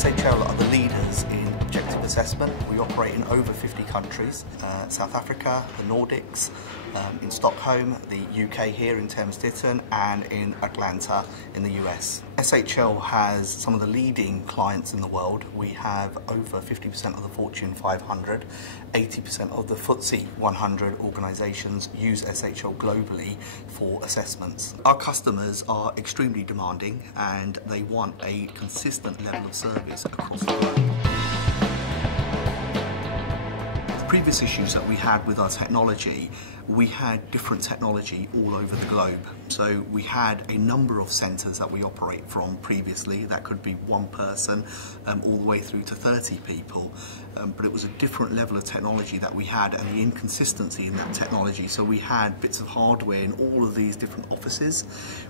SHL are the leaders in objective assessment. We operate in over 50 countries, South Africa, the Nordics, in Stockholm, the UK here in Thames Ditton, and in Atlanta in the US. SHL has some of the leading clients in the world. We have over 50% of the Fortune 500, 80% of the FTSE 100 organisations use SHL globally for assessments. Our customers are extremely demanding and they want a consistent level of service across the globe. Previous issues that we had with our technology, we had different technology all over the globe. So we had a number of centres that we operate from previously. That could be one person all the way through to 30 people. But it was a different level of technology that we had and the inconsistency in that technology. So we had bits of hardware in all of these different offices,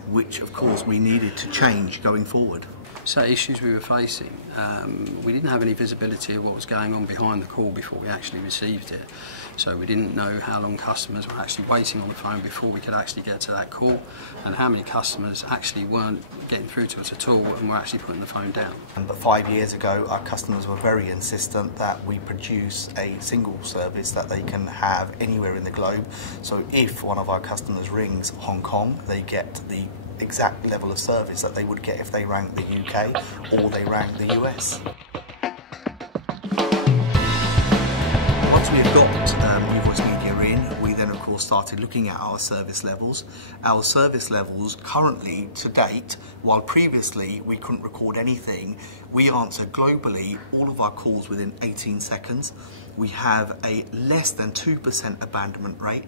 which of course we needed to change going forward. So issues we were facing, we didn't have any visibility of what was going on behind the call before we actually received it. So we didn't know how long customers were actually waiting on the phone before we could actually get to that call, and how many customers actually weren't getting through to us at all and were actually putting the phone down. But 5 years ago, our customers were very insistent that we produce a single service that they can have anywhere in the globe. So if one of our customers rings Hong Kong, they get the exact level of service that they would get if they rang the UK or they rang the US. Once we had got NewVoiceMedia in, we then of course started looking at our service levels. Our service levels currently to date, while previously we couldn't record anything, we answer globally all of our calls within 18 seconds. We have a less than 2% abandonment rate.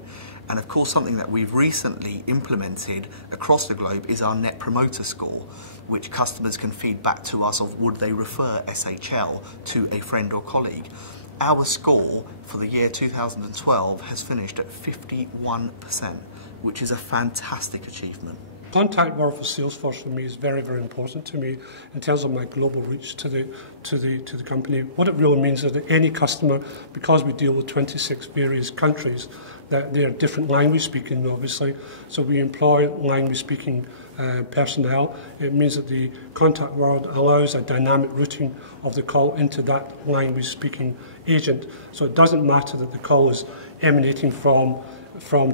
And of course something that we've recently implemented across the globe is our Net Promoter Score, which customers can feed back to us of would they refer SHL to a friend or colleague. Our score for the year 2012 has finished at 51%, which is a fantastic achievement. Contact word for Salesforce for me is very, very important to me in terms of my global reach to the company. What it really means is that any customer, because we deal with 26 various countries, that they are different language speaking, obviously. So we employ language speaking personnel. It means that the contact word allows a dynamic routing of the call into that language speaking agent. So it doesn't matter that the call is emanating from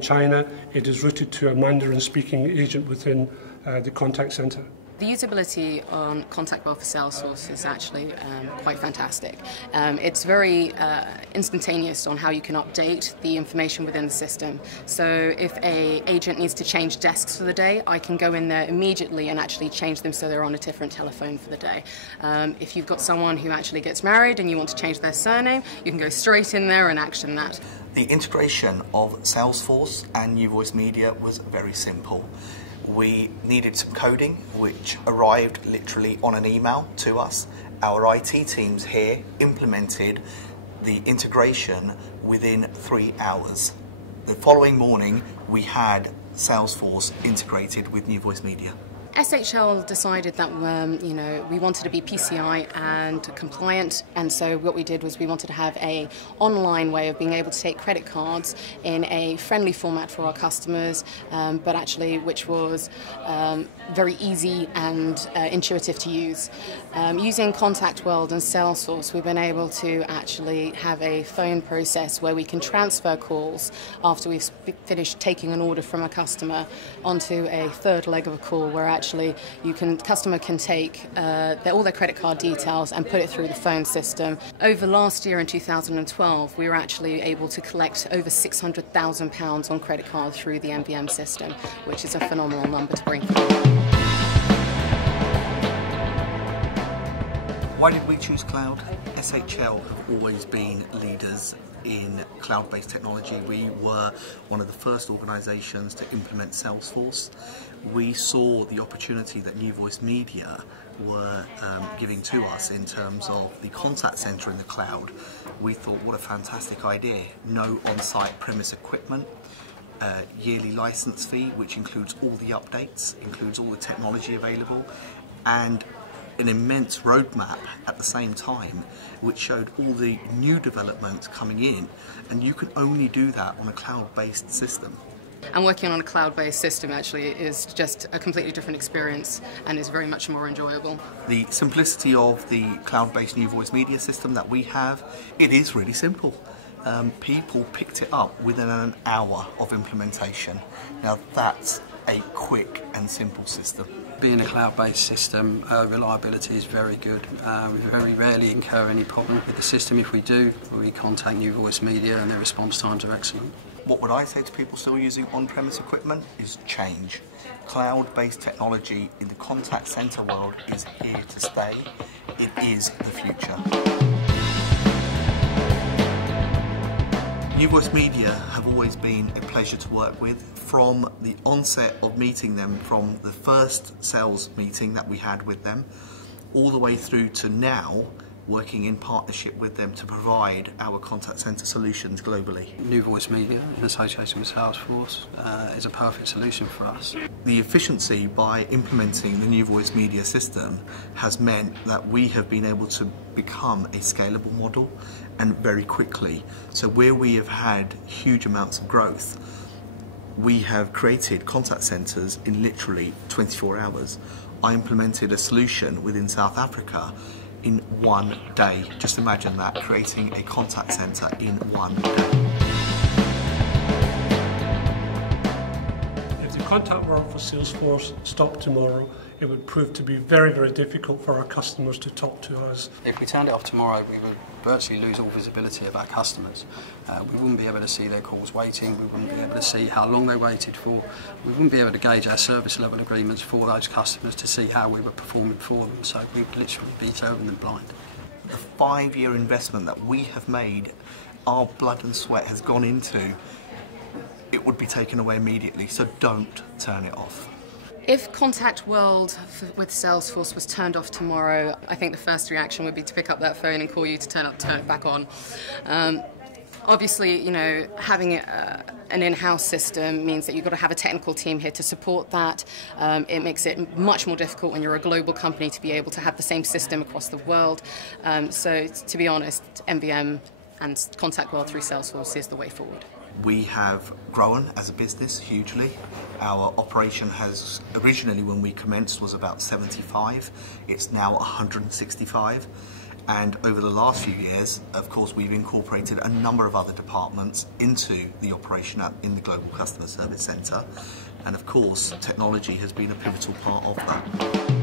China, it is routed to a Mandarin-speaking agent within the contact centre. The usability on Contact Well for Salesforce is actually quite fantastic. It's very instantaneous on how you can update the information within the system. So if an agent needs to change desks for the day, I can go in there immediately and actually change them so they're on a different telephone for the day. If you've got someone who actually gets married and you want to change their surname, you can go straight in there and action that. The integration of Salesforce and NewVoiceMedia was very simple. We needed some coding, which arrived literally on an email to us. Our IT teams here implemented the integration within 3 hours. The following morning, we had Salesforce integrated with NewVoiceMedia. SHL decided that we wanted to be PCI and compliant, and so what we did was we wanted to have an online way of being able to take credit cards in a friendly format for our customers, but actually which was very easy and intuitive to use. Using Contact World and Salesforce, we've been able to actually have a phone process where we can transfer calls after we've finished taking an order from a customer onto a third leg of a call where actually customer can take all their credit card details and put it through the phone system. Over last year in 2012, we were actually able to collect over £600,000 on credit cards through the MVM system, which is a phenomenal number to bring forward. Why did we choose cloud? SHL have always been leaders in cloud-based technology. We were one of the first organisations to implement Salesforce. We saw the opportunity that NewVoiceMedia were giving to us in terms of the contact centre in the cloud. We thought, what a fantastic idea. No on-site premise equipment, yearly licence fee, which includes all the updates, includes all the technology available, and an immense roadmap at the same time, which showed all the new developments coming in, and you can only do that on a cloud-based system. And working on a cloud-based system actually is just a completely different experience and is very much more enjoyable. The simplicity of the cloud-based NewVoiceMedia system that we have, it is really simple. People picked it up within an hour of implementation. Now that's a quick and simple system. Being a cloud-based system, reliability is very good. We very rarely incur any problem with the system. If we do, we contact NewVoiceMedia and their response times are excellent. What would I say to people still using on-premise equipment is change. Cloud-based technology in the contact centre world is here to stay. It is the future. NewVoiceMedia have always been a pleasure to work with. From the onset of meeting them, from the first sales meeting that we had with them, all the way through to now, working in partnership with them to provide our contact centre solutions globally. NewVoiceMedia, in association with Salesforce, is a perfect solution for us. The efficiency by implementing the NewVoiceMedia system has meant that we have been able to become a scalable model, and very quickly. So where we have had huge amounts of growth, we have created contact centres in literally 24 hours. I implemented a solution within South Africa in 1 day. Just imagine that, creating a contact centre in 1 day. If the contact world for Salesforce stopped tomorrow, it would prove to be very, very difficult for our customers to talk to us. If we turned it off tomorrow, we would virtually lose all visibility of our customers. We wouldn't be able to see their calls waiting, we wouldn't be able to see how long they waited for, we wouldn't be able to gauge our service level agreements for those customers to see how we were performing for them, so we would literally be totally blind. The 5-year investment that we have made, our blood and sweat has gone into, it would be taken away immediately, so don't turn it off. If Contact World with Salesforce was turned off tomorrow, I think the first reaction would be to pick up that phone and call you to turn it back on. Obviously, you know, having an in-house system means that you've got to have a technical team here to support that. It makes it much more difficult when you're a global company to be able to have the same system across the world. So, to be honest, MVM and Contact World through Salesforce is the way forward. We have grown as a business hugely. Our operation has, originally when we commenced, was about 75. It's now 165. And over the last few years, of course, we've incorporated a number of other departments into the operation in the Global Customer Service Centre. And of course, technology has been a pivotal part of that.